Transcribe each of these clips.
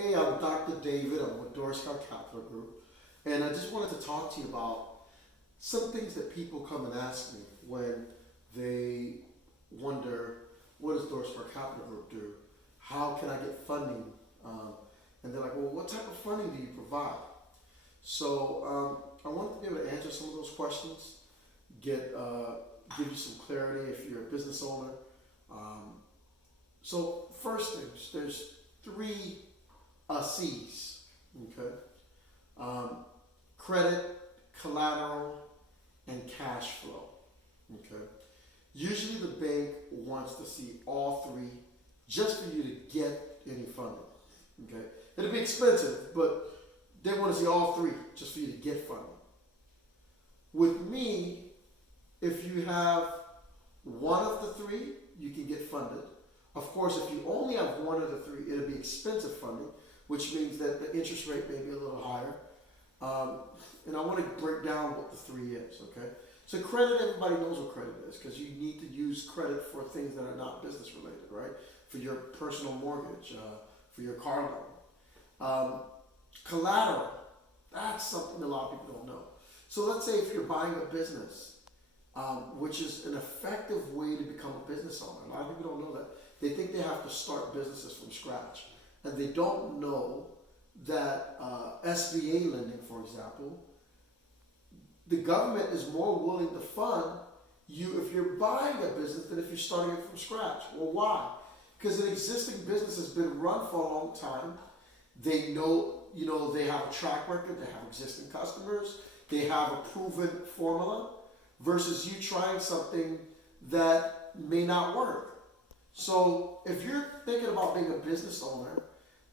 Hey, I'm Dr. David. I'm with Doriscar Capital Group. And I just wanted to talk to you about some things that people come and ask me when they wonder, what does Doriscar Capital Group do? How can I get funding? And they're like, well, what type of funding do you provide? So I wanted to be able to answer some of those questions, give you some clarity if you're a business owner. So first things, there's three C's, okay? Credit, collateral, and cash flow, okay? Usually the bank wants to see all three just for you to get any funding, okay? It'll be expensive, but they want to see all three just for you to get funding. With me, if you have one of the three, you can get funded. Of course, if you only have one of the three, it'll be expensive funding, which means that the interest rate may be a little higher. And I want to break down what the three is, okay? So credit, everybody knows what credit is because you need to use credit for things that are not business related, right? For your personal mortgage, for your car loan. Collateral, that's something a lot of people don't know. So let's say if you're buying a business, which is an effective way to become a business owner. A lot of people don't know that. They think they have to start businesses from scratch. And they don't know that SBA lending, for example, the government is more willing to fund you if you're buying a business than if you're starting it from scratch. Well, why? Because an existing business has been run for a long time. They know, they have a track record, they have existing customers, they have a proven formula, versus you trying something that may not work. So if you're thinking about being a business owner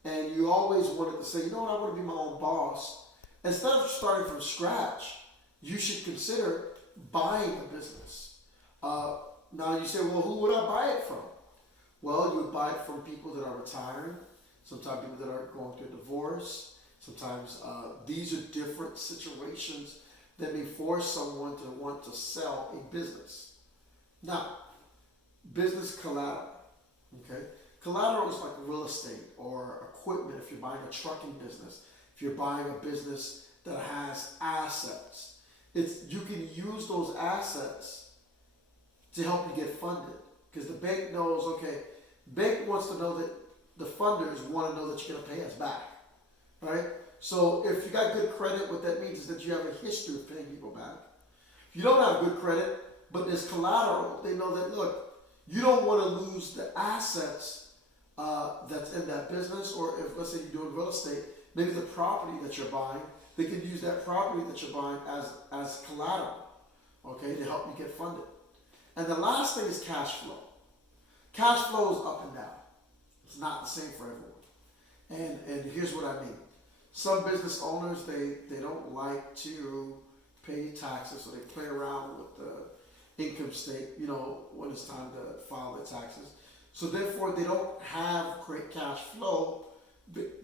and you always wanted to say, you know what, I want to be my own boss, instead of starting from scratch, you should consider buying a business. Now you say, well, who would I buy it from? Well, you would buy it from people that are retiring, sometimes people that are going through a divorce, sometimes these are different situations that may force someone to want to sell a business. Now, business collateral, okay? Collateral is like real estate or equipment if you're buying a trucking business, if you're buying a business that has assets. You can use those assets to help you get funded because the bank knows, okay, bank wants to know that the funders want to know that you're going to pay us back, right? So if you got good credit, what that means is that you have a history of paying people back. If you don't have good credit, but there's collateral, they know that, look, you don't want to lose the assets that's in that business, or if, let's say you're doing real estate, maybe the property that you're buying, they can use that property that you're buying as collateral, okay, to help you get funded. And the last thing is cash flow. Cash flow is up and down. It's not the same for everyone. And here's what I mean. Some business owners, they don't like to pay taxes, so they play around with the income statement, when it's time to file their taxes. So therefore, they don't have great cash flow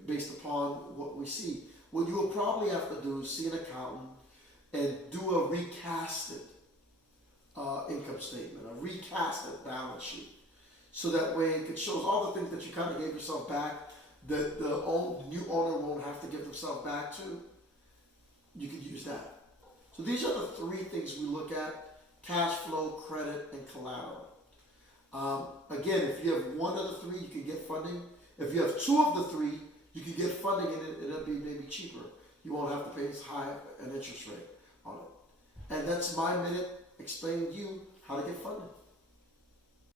based upon what we see. What you will probably have to do is see an accountant and do a recasted income statement, a recasted balance sheet. So that way it shows all the things that you kind of gave yourself back, that the new owner won't have to give themselves back to. You can use that. So these are the three things we look at: cash flow, credit, and collateral. Again, if you have one of the three, you can get funding. If you have two of the three, you can get funding and it'll be maybe cheaper. You won't have to pay as high an interest rate on it. And that's my minute explaining to you how to get funding.